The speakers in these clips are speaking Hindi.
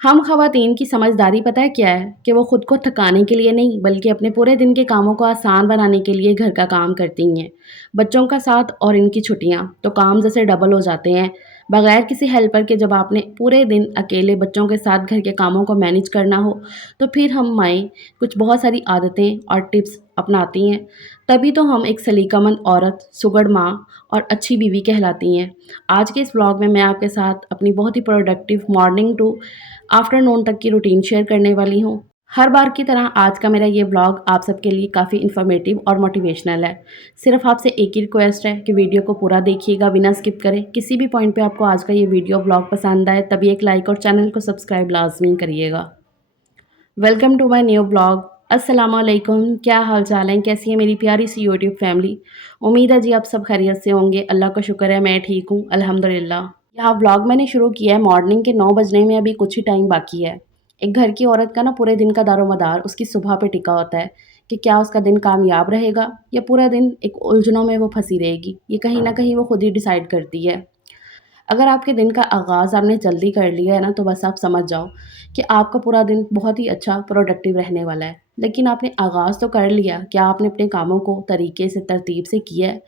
हम ख़वातीन की समझदारी पता है क्या है? कि वो खुद को थकाने के लिए नहीं, बल्कि अपने पूरे दिन के कामों को आसान बनाने के लिए घर का काम करती हैं। बच्चों का साथ और इनकी छुट्टियाँ, तो काम जैसे डबल हो जाते हैं। बगैर किसी हेल्पर के जब आपने पूरे दिन अकेले बच्चों के साथ घर के कामों को मैनेज करना हो, तो फिर हम माएँ कुछ बहुत सारी आदतें और टिप्स अपनाती हैं। तभी तो हम एक सलीकामंद औरत, सुघड़ माँ और अच्छी बीवी कहलाती हैं। आज के इस व्लॉग में मैं आपके साथ अपनी बहुत ही प्रोडक्टिव मॉर्निंग टू आफ्टरनून तक की रूटीन शेयर करने वाली हूँ। हर बार की तरह आज का मेरा ये व्लॉग आप सबके लिए काफ़ी इन्फॉर्मेटिव और मोटिवेशनल है। सिर्फ आपसे एक ही रिक्वेस्ट है कि वीडियो को पूरा देखिएगा बिना स्किप करें। किसी भी पॉइंट पे आपको आज का ये वीडियो व्लॉग पसंद आए तभी एक लाइक और चैनल को सब्सक्राइब लाज़मी करिएगा। Welcome to my new blog. अस्सलाम वालेकुम, क्या हाल चाल है? कैसी है मेरी प्यारी सी यूट्यूब फैमिली? उम्मीद है जी आप सब खैरियत से होंगे। अल्लाह का शुक्र है मैं ठीक हूँ, अल्हम्दुलिल्लाह। यहाँ व्लॉग मैंने शुरू किया है मॉर्निंग के 9 बजने में अभी कुछ ही टाइम बाकी है। एक घर की औरत का ना पूरे दिन का दारोमदार उसकी सुबह पे टिका होता है कि क्या उसका दिन कामयाब रहेगा या पूरा दिन एक उलझनों में वो फंसी रहेगी। ये कहीं न कहीं वो खुद ही डिसाइड करती है। अगर आपके दिन का आगाज़ आपने जल्दी कर लिया है ना, तो बस आप समझ जाओ कि आपका पूरा दिन बहुत ही अच्छा प्रोडक्टिव रहने वाला है। लेकिन आपने आगाज़ तो कर लिया, क्या आपने अपने कामों को तरीके से, तरतीब से किया है?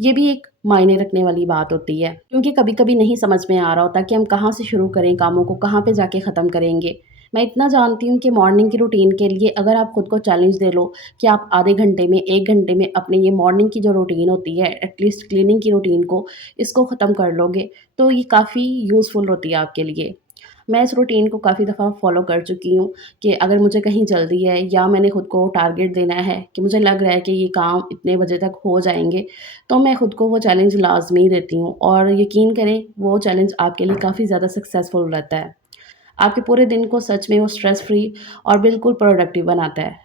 ये भी एक मायने रखने वाली बात होती है, क्योंकि कभी-कभी नहीं समझ में आ रहा होता कि हम कहाँ से शुरू करें कामों को, कहाँ पे जाके ख़त्म करेंगे। मैं इतना जानती हूँ कि मॉर्निंग की रूटीन के लिए अगर आप खुद को चैलेंज दे लो कि आप आधे घंटे में, 1 घंटे में अपने ये मॉर्निंग की जो रूटीन होती है, एटलीस्ट क्लीनिंग की रूटीन को, इसको ख़त्म कर लोगे, तो ये काफ़ी यूज़फुल होती है आपके लिए। मैं इस रूटीन को काफ़ी दफ़ा फ़ॉलो कर चुकी हूँ कि अगर मुझे कहीं जल्दी है या मैंने खुद को टारगेट देना है कि मुझे लग रहा है कि ये काम इतने बजे तक हो जाएँगे, तो मैं खुद को वो चैलेंज लाज़मी देती हूँ और यकीन करें वो चैलेंज आपके लिए काफ़ी ज़्यादा सक्सेसफुल रहता है। आपके पूरे दिन को सच में वो स्ट्रेस फ्री और बिल्कुल प्रोडक्टिव बनाता है।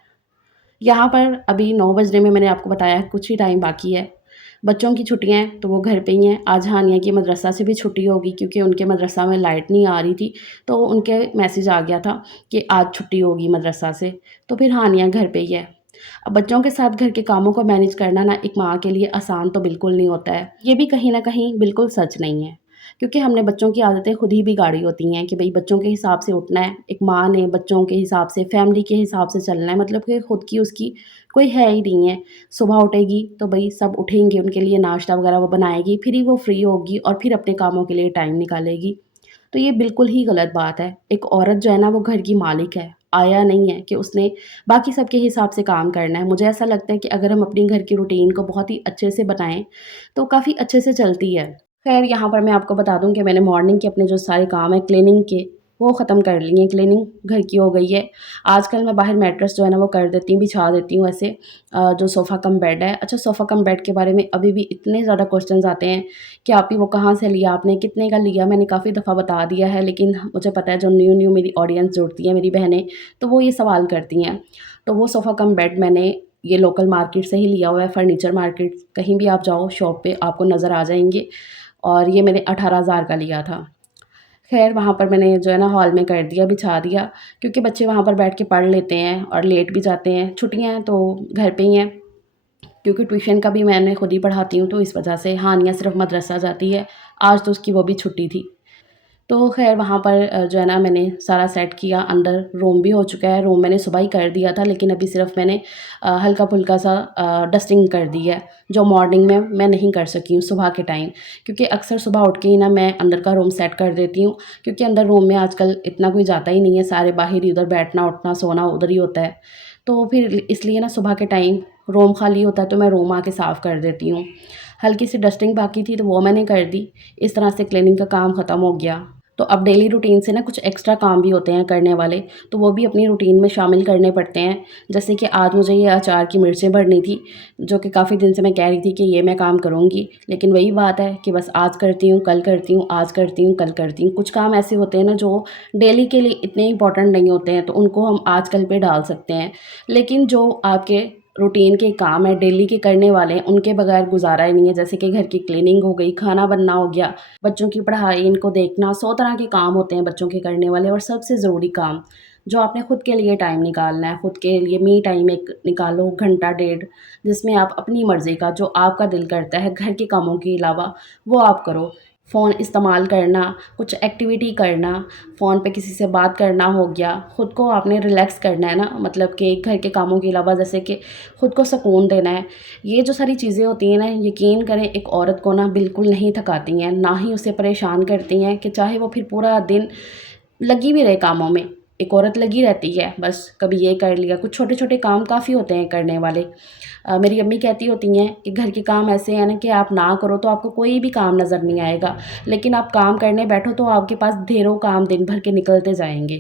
यहाँ पर अभी 9 बजने में मैंने आपको बताया कुछ ही टाइम बाकी है। बच्चों की छुट्टियाँ हैं तो वो घर पे ही हैं। आज हानिया की मदरसा से भी छुट्टी होगी क्योंकि उनके मदरसा में लाइट नहीं आ रही थी, तो उनके मैसेज आ गया था कि आज छुट्टी होगी मदरसा से, तो फिर हानिया घर पे ही है। अब बच्चों के साथ घर के कामों को मैनेज करना ना एक माँ के लिए आसान तो बिल्कुल नहीं होता है। ये भी कहीं न कहीं बिल्कुल सच नहीं है, क्योंकि हमने बच्चों की आदतें खुद ही बिगाड़ी होती हैं कि भई बच्चों के हिसाब से उठना है। एक माँ ने बच्चों के हिसाब से, फैमिली के हिसाब से चलना है, मतलब कि खुद की उसकी कोई है ही नहीं है। सुबह उठेगी तो भई सब उठेंगे, उनके लिए नाश्ता वग़ैरह वो बनाएगी, फिर ही वो फ्री होगी और फिर अपने कामों के लिए टाइम निकालेगी। तो ये बिल्कुल ही गलत बात है। एक औरत जो है ना वो घर की मालिक है, आया नहीं है कि उसने बाकी सबके हिसाब से काम करना है। मुझे ऐसा लगता है कि अगर हम अपनी घर की रूटीन को बहुत ही अच्छे से बनाएँ, तो काफ़ी अच्छे से चलती है। ख़ैर यहाँ पर मैं आपको बता दूँ कि मैंने मॉर्निंग के अपने जो सारे काम हैं क्लीनिंग के, वो ख़त्म कर लिए हैं। क्लीनिंग घर की हो गई है। आजकल मैं बाहर मैट्रेस जो है ना वो कर देती हूँ, बिछा देती हूँ ऐसे जो सोफ़ा कम बेड है। अच्छा, सोफ़ा कम बेड के बारे में अभी भी इतने ज़्यादा क्वेश्चन्स आते हैं कि आप ही वो कहाँ से लिया आपने, कितने का लिया? मैंने काफ़ी दफ़ा बता दिया है, लेकिन मुझे पता है जो न्यू-न्यू मेरी ऑडियंस जुड़ती है, मेरी बहनें, तो वो ये सवाल करती हैं। तो वो सोफ़ा कम बेड मैंने ये लोकल मार्केट से ही लिया हुआ है, फर्नीचर मार्केट, कहीं भी आप जाओ शॉप पे आपको नज़र आ जाएँगे। और ये मैंने 18,000 का लिया था। ख़ैर वहाँ पर मैंने जो है ना हॉल में कर दिया, बिछा दिया, क्योंकि बच्चे वहाँ पर बैठ के पढ़ लेते हैं और लेट भी जाते हैं। छुट्टियाँ हैं तो घर पे ही हैं, क्योंकि ट्यूशन का भी मैंने खुद ही पढ़ाती हूँ, तो इस वजह से हानिया सिर्फ़ मदरसा जाती है। आज तो उसकी वो भी छुट्टी थी। तो ख़ैर वहाँ पर जो है ना मैंने सारा सेट किया, अंदर रूम भी हो चुका है। रूम मैंने सुबह ही कर दिया था, लेकिन अभी सिर्फ़ मैंने हल्का-फुल्का सा डस्टिंग कर दी है, जो मॉर्निंग में मैं नहीं कर सकी हूँ सुबह के टाइम। क्योंकि अक्सर सुबह उठ के ही ना मैं अंदर का रूम सेट कर देती हूँ, क्योंकि अंदर रूम में आजकल इतना कोई जाता ही नहीं है, सारे बाहर ही उधर बैठना, उठना, सोना उधर ही होता है। तो फिर इसलिए ना सुबह के टाइम रूम खाली होता है तो मैं रूम आके साफ़ कर देती हूँ। हल्की सी डस्टिंग बाकी थी तो वो मैंने कर दी। इस तरह से क्लीनिंग का काम ख़त्म हो गया। तो अब डेली रूटीन से ना कुछ एक्स्ट्रा काम भी होते हैं करने वाले, तो वो भी अपनी रूटीन में शामिल करने पड़ते हैं। जैसे कि आज मुझे ये अचार की मिर्चें भरनी थी, जो कि काफ़ी दिन से मैं कह रही थी कि ये मैं काम करूँगी, लेकिन वही बात है कि बस आज करती हूँ, कल करती हूँ, आज करती हूँ, कल करती हूँ। कुछ काम ऐसे होते हैं ना जो डेली के लिए इतने इम्पोर्टेंट नहीं होते हैं, तो उनको हम आज कल पे डाल सकते हैं। लेकिन जो आपके रूटीन के काम है, डेली के करने वाले हैं, उनके बगैर गुज़ारा ही नहीं है। जैसे कि घर की क्लीनिंग हो गई, खाना बनना हो गया, बच्चों की पढ़ाई, इनको देखना, 100 तरह के काम होते हैं बच्चों के करने वाले। और सबसे ज़रूरी काम जो आपने खुद के लिए टाइम निकालना है, खुद के लिए मी टाइम एक निकालो, घंटा डेढ़, जिसमें आप अपनी मर्ज़ी का जो आपका दिल करता है घर के कामों के अलावा वो आप करो। फ़ोन इस्तेमाल करना, कुछ एक्टिविटी करना, फ़ोन पे किसी से बात करना हो गया, ख़ुद को आपने रिलैक्स करना है ना, मतलब कि घर के कामों के अलावा जैसे कि ख़ुद को सुकून देना है। ये जो सारी चीज़ें होती हैं ना, यकीन करें एक औरत को ना बिल्कुल नहीं थकाती हैं, ना ही उसे परेशान करती हैं कि चाहे वो फिर पूरा दिन लगी भी रहे कामों में। एक औरत लगी रहती है, बस कभी ये कर लिया, कुछ छोटे-छोटे काम काफ़ी होते हैं करने वाले। मेरी अम्मी कहती होती हैं कि घर के काम ऐसे हैं ना कि आप ना करो तो आपको कोई भी काम नज़र नहीं आएगा, लेकिन आप काम करने बैठो तो आपके पास ढेरों काम दिन भर के निकलते जाएँगे।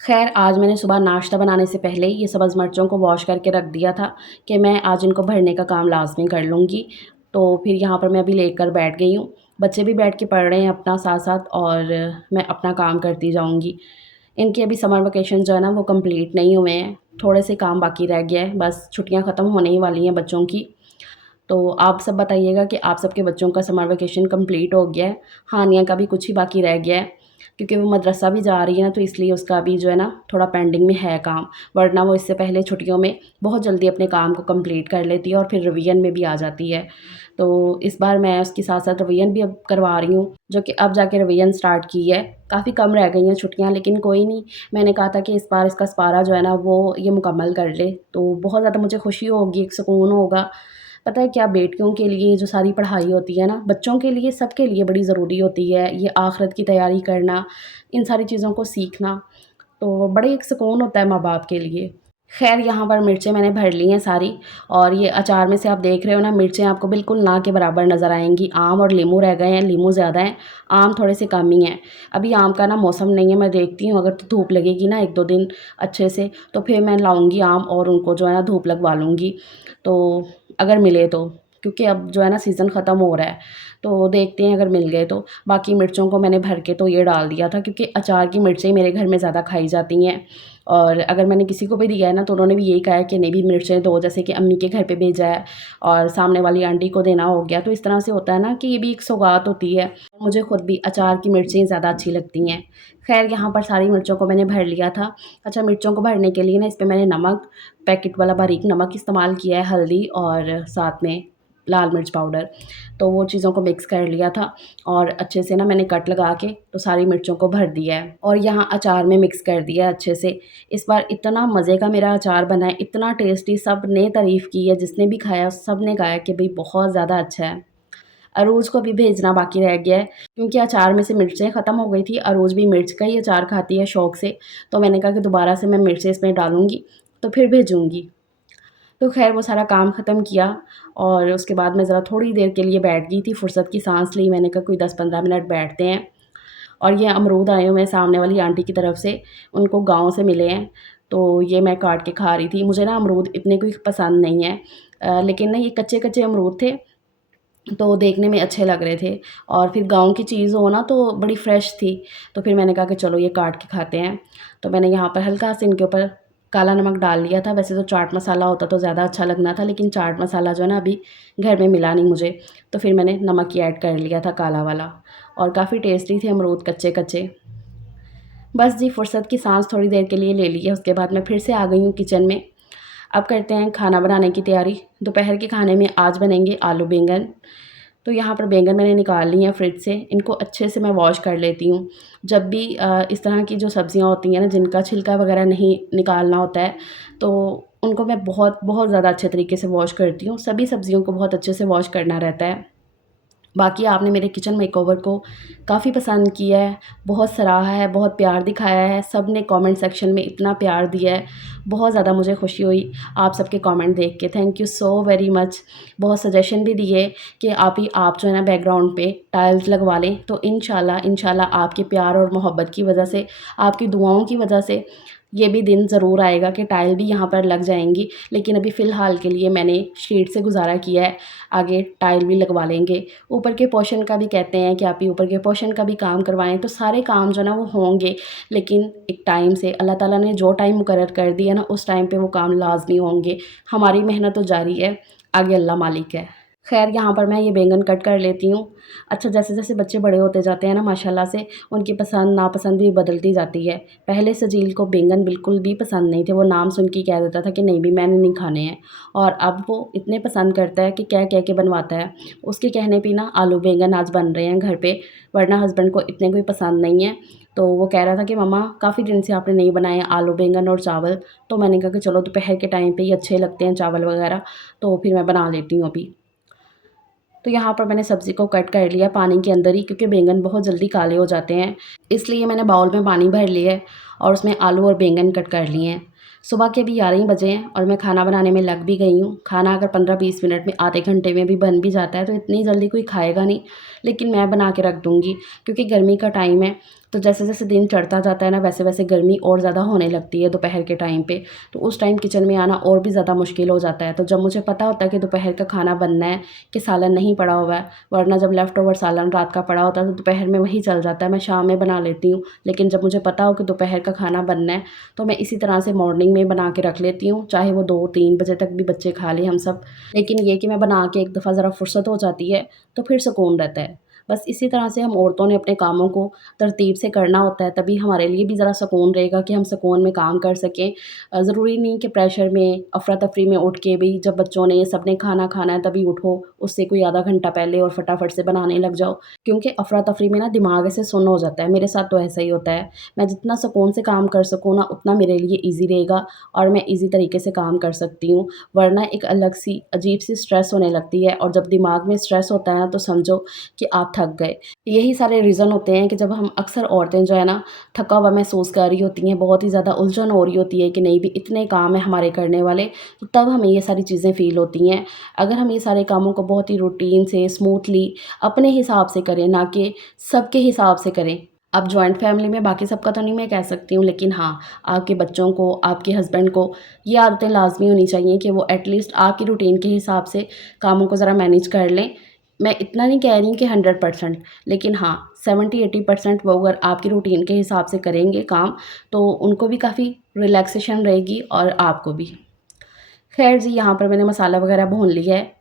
ख़ैर आज मैंने सुबह नाश्ता बनाने से पहले ये सब्ज़ मिर्चों को वॉश करके रख दिया था कि मैं आज इनको भरने का काम लाज़मी कर लूँगी। तो फिर यहाँ पर मैं अभी लेकर बैठ गई हूँ। बच्चे भी बैठ के पढ़ रहे हैं अपना साथ-साथ और मैं अपना काम करती जाऊँगी। इनके अभी समर वेकेशन जो है ना वो कंप्लीट नहीं हुए हैं, थोड़े से काम बाकी रह गया है, बस छुट्टियाँ ख़त्म होने ही वाली हैं बच्चों की। तो आप सब बताइएगा कि आप सबके बच्चों का समर वेकेशन कंप्लीट हो गया है? हानिया का भी कुछ ही बाकी रह गया है, क्योंकि वो मदरसा भी जा रही है ना तो इसलिए उसका भी जो है ना थोड़ा पेंडिंग में है काम, वरना वो इससे पहले छुट्टियों में बहुत जल्दी अपने काम को कंप्लीट कर लेती है और फिर रिवीजन में भी आ जाती है। तो इस बार मैं उसके साथ-साथ रिवीजन भी अब करवा रही हूँ, जो कि अब जाके रिवीजन स्टार्ट की है। काफ़ी कम रह गई हैं छुट्टियाँ, लेकिन कोई नहीं, मैंने कहा था कि इस बार इसका सिपारा जो है ना वो ये मुकम्मल कर ले, तो बहुत ज़्यादा मुझे खुशी होगी, एक सुकून होगा। पता है क्या, बेटियों के लिए जो सारी पढ़ाई होती है ना, बच्चों के लिए, सबके लिए बड़ी ज़रूरी होती है। ये आख़िरत की तैयारी करना, इन सारी चीज़ों को सीखना, तो बड़े एक सुकून होता है माँ-बाप के लिए। ख़ैर यहाँ पर मिर्चें मैंने भर ली हैं सारी, और ये अचार में से आप देख रहे हो ना, मिर्चें आपको बिल्कुल ना के बराबर नज़र आएँगी। आम और लीमू रह गए हैं, लीमू ज़्यादा हैं, आम थोड़े से कम ही हैं। अभी आम का ना मौसम नहीं है, मैं देखती हूँ अगर तो धूप लगेगी ना 1-2 दिन अच्छे से, तो फिर मैं लाऊँगी आम और उनको जो है ना धूप लगवा लूँगी। तो अगर मिले तो, क्योंकि अब जो है ना सीज़न ख़त्म हो रहा है, तो देखते हैं अगर मिल गए तो। बाकी मिर्चों को मैंने भर के तो ये डाल दिया था, क्योंकि अचार की मिर्चें मेरे घर में ज़्यादा खाई जाती हैं, और अगर मैंने किसी को भी दिया है ना तो उन्होंने भी यही कहा है कि नहीं भी मिर्चें दो, जैसे कि अम्मी के घर पे भेजा है और सामने वाली आंटी को देना हो गया, तो इस तरह से होता है ना कि ये भी एक सौगात होती है। मुझे खुद भी अचार की मिर्चें ज़्यादा अच्छी लगती हैं। ख़ैर यहाँ पर सारी मिर्चों को मैंने भर लिया था। अच्छा, मिर्चों को भरने के लिए ना इस पे मैंने नमक, पैकेट वाला बारीक नमक इस्तेमाल किया है, हल्दी और साथ में लाल मिर्च पाउडर, तो वो चीज़ों को मिक्स कर लिया था और अच्छे से ना मैंने कट लगा के तो सारी मिर्चों को भर दिया है और यहाँ अचार में मिक्स कर दिया है अच्छे से। इस बार इतना मज़े का मेरा अचार बना है, इतना टेस्टी, सब ने तारीफ़ की है, जिसने भी खाया सब ने कहा है कि भई बहुत ज़्यादा अच्छा है। अरूज को भी भेजना बाकी रह गया है, क्योंकि अचार में से मिर्चें ख़त्म हो गई थी। अरूज भी मिर्च का ही अचार खाती है शौक़ से, तो मैंने कहा कि दोबारा से मैं मिर्चें इसमें डालूँगी तो फिर भेजूँगी। तो ख़ैर वो सारा काम ख़त्म किया और उसके बाद मैं ज़रा थोड़ी देर के लिए बैठ गई थी, फ़ुर्सत की साँस ली। मैंने कहा कोई 10-15 मिनट बैठते हैं। और ये अमरूद आए हुए हैं सामने वाली आंटी की तरफ से, उनको गाँव से मिले हैं, तो ये मैं काट के खा रही थी। मुझे ना अमरूद इतने कोई पसंद नहीं है, लेकिन ना ये कच्चे-कच्चे अमरूद थे, तो देखने में अच्छे लग रहे थे और फिर गाँव की चीज़ हो ना तो बड़ी फ्रेश थी, तो फिर मैंने कहा कि चलो ये काट के खाते हैं। तो मैंने यहाँ पर हल्का सा इनके ऊपर काला नमक डाल लिया था। वैसे तो चाट मसाला होता तो ज़्यादा अच्छा लगना था, लेकिन चाट मसाला जो है ना अभी घर में मिला नहीं मुझे, तो फिर मैंने नमक ही ऐड कर लिया था काला वाला, और काफ़ी टेस्टी थे अमरूद कच्चे-कच्चे। बस जी, फ़ुर्सत की साँस थोड़ी देर के लिए ले ली है, उसके बाद मैं फिर से आ गई हूँ किचन में। अब करते हैं खाना बनाने की तैयारी। दोपहर के खाने में आज बनेंगे आलू बैंगन। तो यहाँ पर बैंगन मैंने निकाल लिए हैं फ्रिज से, इनको अच्छे से मैं वॉश कर लेती हूँ। जब भी इस तरह की जो सब्ज़ियाँ होती हैं ना, जिनका छिलका वगैरह नहीं निकालना होता है, तो उनको मैं बहुत बहुत ज़्यादा अच्छे तरीके से वॉश करती हूँ। सभी सब्ज़ियों को बहुत अच्छे से वॉश करना रहता है। बाकी आपने मेरे किचन मेकओवर को काफ़ी पसंद किया है, बहुत सराहा है, बहुत प्यार दिखाया है, सब ने कमेंट सेक्शन में इतना प्यार दिया है, बहुत ज़्यादा मुझे खुशी हुई आप सबके कमेंट देख के। Thank you so very much. बहुत सजेशन भी दिए कि आप जो है ना बैकग्राउंड पे टाइल्स लगवा लें, तो इंशाल्लाह आपके प्यार और मोहब्बत की वजह से, आपकी दुआओं की वजह से ये भी दिन ज़रूर आएगा कि टाइल भी यहाँ पर लग जाएँगी। लेकिन अभी फ़िलहाल के लिए मैंने शीट से गुज़ारा किया है, आगे टाइल भी लगवा लेंगे। ऊपर के पोर्शन का भी कहते हैं कि आप ही ऊपर के पोर्शन का भी काम करवाएँ, तो सारे काम जो है ना वो होंगे, लेकिन एक टाइम से। अल्लाह ताला ने जो टाइम मुकर्रर कर दिया ना, उस टाइम पे वो काम लाज़मी होंगे। हमारी मेहनत तो जारी है, आगे अल्लाह मालिक है। ख़ैर यहाँ पर मैं ये बैंगन कट कर लेती हूँ। अच्छा, जैसे-जैसे बच्चे बड़े होते जाते हैं ना माशाल्लाह से, उनकी पसंद नापसंद भी बदलती जाती है। पहले सजील को बैंगन बिल्कुल भी पसंद नहीं थे, वो नाम सुन के ही कह देता था कि नहीं भी मैंने नहीं खाने हैं। और अब वो इतने पसंद करता है कि कह-कह के बनवाता है। उसके कहने पे ना आलू बैंगन आज बन रहे हैं घर पे, वरना हस्बैंड को इतने कोई पसंद नहीं है। तो वो कह रहा था कि मम्मा काफ़ी दिन से आपने नहीं बनाए आलू बैंगन और चावल, तो मैंने कहा कि चलो दोपहर के टाइम पे ही अच्छे लगते हैं चावल वगैरह, तो फिर मैं बना लेती हूँ अभी। तो यहाँ पर मैंने सब्ज़ी को कट कर लिया पानी के अंदर ही, क्योंकि बैंगन बहुत जल्दी काले हो जाते हैं। इसलिए मैंने बाउल में पानी भर लिया है और उसमें आलू और बैंगन कट कर लिए हैं। सुबह के अभी 11 ही बजे हैं और मैं खाना बनाने में लग भी गई हूँ। खाना अगर 15-20 मिनट में, आधे घंटे में भी बन भी जाता है तो इतनी जल्दी कोई खाएगा नहीं, लेकिन मैं बना के रख दूँगी क्योंकि गर्मी का टाइम है। तो जैसे-जैसे दिन चढ़ता जाता है ना, वैसे-वैसे गर्मी और ज़्यादा होने लगती है दोपहर के टाइम पे। तो उस टाइम किचन में आना और भी ज़्यादा मुश्किल हो जाता है। तो जब मुझे पता होता है कि दोपहर का खाना बनना है, कि सालन नहीं पड़ा हुआ है, वरना जब लेफ़्ट ओवर सालन रात का पड़ा होता है तो दोपहर में वही चल जाता है, मैं शाम में बना लेती हूँ। लेकिन जब मुझे पता हो कि दोपहर का खाना बनना है, तो मैं इसी तरह से मॉर्निंग में बना के रख लेती हूँ, चाहे वो 2-3 बजे तक भी बच्चे खा लें हम सब। लेकिन ये कि मैं बना के एक दफ़ा ज़रा फुर्सत हो जाती है, तो फिर सुकून रहता है। बस इसी तरह से हम औरतों ने अपने कामों को तरतीब से करना होता है, तभी हमारे लिए भी ज़रा सुकून रहेगा कि हम सुकून में काम कर सकें। ज़रूरी नहीं कि प्रेशर में, अफ़रा-तफ़री में उठ के भी जब बच्चों ने सबने खाना खाना है तभी उठो, उससे कोई आधा घंटा पहले और फटाफट से बनाने लग जाओ। क्योंकि अफ़रा-तफ़री में ना दिमाग ऐसे सुन्न हो जाता है, मेरे साथ तो ऐसा ही होता है। मैं जितना सुकून से काम कर सकूँ ना, उतना मेरे लिए ईज़ी रहेगा और मैं ईज़ी तरीके से काम कर सकती हूँ। वरना एक अलग-सी, अजीब-सी स्ट्रेस होने लगती है और जब दिमाग में स्ट्रेस होता है ना, तो समझो कि आप थक गए। यही सारे रीज़न होते हैं कि जब हम अक्सर औरतें जो है ना, थका हुआ महसूस कर रही होती हैं, बहुत ही ज़्यादा उलझन हो रही होती है कि नहीं भी इतने काम हैं हमारे करने वाले, तो तब हमें ये सारी चीज़ें फ़ील होती हैं। अगर हम ये सारे कामों को बहुत ही रूटीन से, स्मूथली अपने हिसाब से करें, ना कि सबके हिसाब से करें। अब जॉइंट फैमिली में बाकी सबका तो नहीं मैं कह सकती हूँ, लेकिन हाँ, आपके बच्चों को, आपके हस्बैंड को ये आदतें लाज़मी होनी चाहिए कि वो एटलीस्ट आपकी रूटीन के हिसाब से कामों को ज़रा मैनेज कर लें। मैं इतना नहीं कह रही कि 100%, लेकिन हाँ, 70-80% वो अगर आपकी रूटीन के हिसाब से करेंगे काम, तो उनको भी काफ़ी रिलैक्सेशन रहेगी और आपको भी। ख़ैर जी, यहाँ पर मैंने मसाला वग़ैरह भून लिया है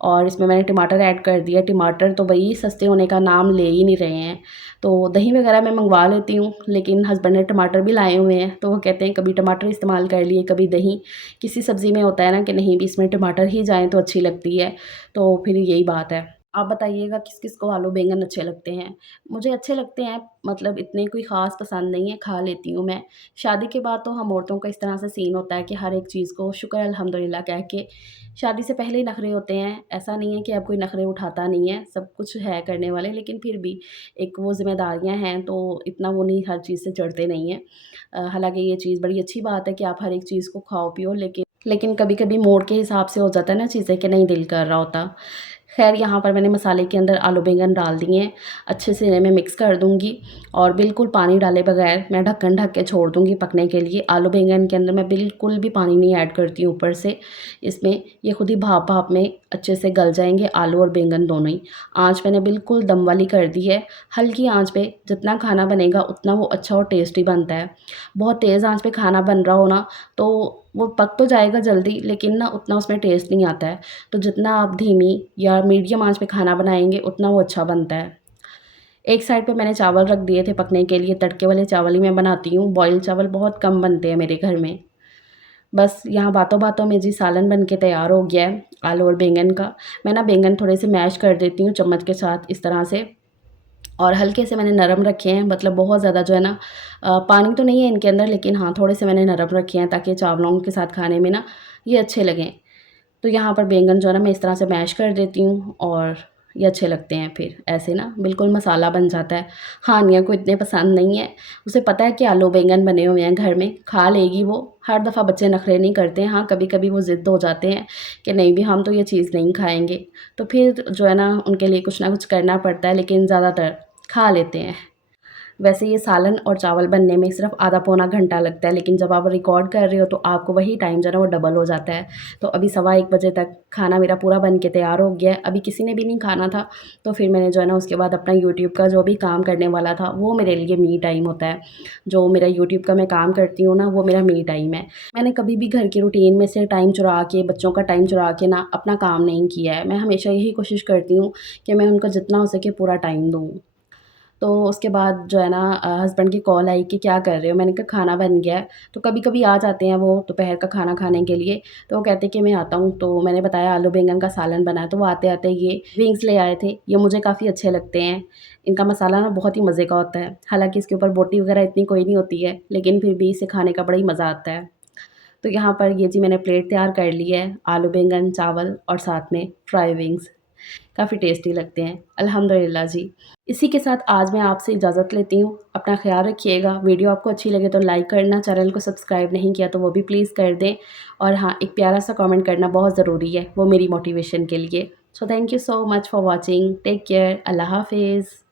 और इसमें मैंने टमाटर ऐड कर दिया। टमाटर तो भई सस्ते होने का नाम ले ही नहीं रहे हैं। तो दही वग़ैरह मैं मँगवा लेती हूँ, लेकिन हस्बैंड ने टमाटर भी लाए हुए हैं, तो वो कहते हैं कभी टमाटर इस्तेमाल कर लिए, कभी दही। किसी सब्ज़ी में होता है ना कि नहीं भी इसमें टमाटर ही जाएँ तो अच्छी लगती है, तो फिर यही बात है। आप बताइएगा किस-किस को आलू बैंगन अच्छे लगते हैं? मुझे अच्छे लगते हैं, मतलब इतने कोई ख़ास पसंद नहीं है, खा लेती हूँ मैं। शादी के बाद तो हम औरतों का इस तरह से सीन होता है कि हर एक चीज़ को शुक्र अल्हम्दुलिल्लाह कह के, शादी से पहले ही नखरे होते हैं। ऐसा नहीं है कि अब कोई नखरे उठाता नहीं है, सब कुछ है करने वाले, लेकिन फिर भी एक वो ज़िम्मेदारियाँ हैं तो इतना वो नहीं, हर चीज़ से चढ़ते नहीं हैं। हालाँकि ये चीज़ बड़ी अच्छी बात है कि आप हर एक चीज़ को खाओ-पियो, लेकिन कभी-कभी मूड के हिसाब से हो जाता है ना चीज़ें कि नहीं दिल कर रहा होता। ख़ैर यहाँ पर मैंने मसाले के अंदर आलू बैंगन डाल दिए हैं, अच्छे से इन्हें मैं मिक्स कर दूँगी और बिल्कुल पानी डाले बगैर मैं ढक्कन ढक के छोड़ दूँगी पकने के लिए। आलू बैंगन के अंदर मैं बिल्कुल भी पानी नहीं ऐड करती हूँ ऊपर से, इसमें ये खुद ही भाप-भाप में अच्छे से गल जाएँगे आलू और बैंगन दोनों ही। आँच मैंने बिल्कुल दम वाली कर दी है, हल्की आँच पे जितना खाना बनेगा उतना वो अच्छा और टेस्टी बनता है। बहुत तेज़ आँच पे खाना बन रहा हो ना, तो वो पक तो जाएगा जल्दी, लेकिन ना उतना उसमें टेस्ट नहीं आता है। तो जितना आप धीमी या मीडियम आँच पे खाना बनाएँगे, उतना वो अच्छा बनता है। एक साइड पे मैंने चावल रख दिए थे पकने के लिए, तड़के वाले चावल ही मैं बनाती हूँ, बॉइल्ड चावल बहुत कम बनते हैं मेरे घर में। बस यहाँ बातों-बातों में जी सालन बन के तैयार हो गया है, आलू और बैंगन का। मैं ना बैंगन थोड़े से मैश कर देती हूँ चम्मच के साथ इस तरह से, और हल्के से मैंने नरम रखे हैं, मतलब बहुत ज़्यादा जो है ना पानी तो नहीं है इनके अंदर, लेकिन हाँ, थोड़े से मैंने नरम रखे हैं ताकि चावलों के साथ खाने में ना ये अच्छे लगें। तो यहाँ पर बैंगन जो है ना मैं इस तरह से मैश कर देती हूँ और ये अच्छे लगते हैं, फिर ऐसे ना बिल्कुल मसाला बन जाता है। हानिया को इतने पसंद नहीं है, उसे पता है कि आलू बैंगन बने हुए हैं घर में, खा लेगी वो। हर दफ़ा बच्चे नखरे नहीं करते हैं, हाँ, कभी-कभी वो ज़िद हो जाते हैं कि नहीं भी हम तो ये चीज़ नहीं खाएँगे। तो फिर जो है ना उनके लिए कुछ ना कुछ करना पड़ता है, लेकिन ज़्यादातर खा लेते हैं। वैसे ये सालन और चावल बनने में सिर्फ़ आधा पौना घंटा लगता है, लेकिन जब आप रिकॉर्ड कर रहे हो तो आपको वही टाइम जो है ना वो डबल हो जाता है। तो अभी सवा 1 बजे तक खाना मेरा पूरा बन के तैयार हो गया है। अभी किसी ने भी नहीं खाना था, तो फिर मैंने जो है ना उसके बाद अपना यूट्यूब का जो भी काम करने वाला था, वो मेरे लिए मी टाइम होता है। जो मेरा यूट्यूब का मैं काम करती हूँ ना, वो मेरा मी टाइम है। मैंने कभी भी घर की रूटीन में से टाइम चुरा के, बच्चों का टाइम चुरा के ना अपना काम नहीं किया है। मैं हमेशा यही कोशिश करती हूँ कि मैं उनको जितना हो सके पूरा टाइम दूँ। तो उसके बाद जो है ना हस्बैंड की कॉल आई कि क्या कर रहे हो? मैंने कहा खाना बन गया है। तो कभी-कभी आ जाते हैं वो दोपहर का खाना खाने के लिए, तो वो कहते हैं कि मैं आता हूँ। तो मैंने बताया आलू बैंगन का सालन बना है, तो वो आते-आते ये विंग्स ले आए थे। ये मुझे काफ़ी अच्छे लगते हैं। इनका मसाला ना बहुत ही मज़े का होता है। हालाँकि इसके ऊपर बोटी वग़ैरह इतनी कोई नहीं होती है, लेकिन फिर भी इसे खाने का बड़ा ही मज़ा आता है। तो यहाँ पर ये जी मैंने प्लेट तैयार कर ली है, आलू बैंगन, चावल और साथ में फ्राई विंग्स। काफ़ी टेस्टी लगते हैं, अल्हम्दुलिल्लाह जी। इसी के साथ आज मैं आपसे इजाज़त लेती हूँ। अपना ख़्याल रखिएगा। वीडियो आपको अच्छी लगे तो लाइक करना, चैनल को सब्सक्राइब नहीं किया तो वो भी प्लीज़ कर दें। और हाँ, एक प्यारा-सा कमेंट करना बहुत ज़रूरी है, वो मेरी मोटिवेशन के लिए। So thank you so much for watching. Take care. अल्लाह हाफ़िज़।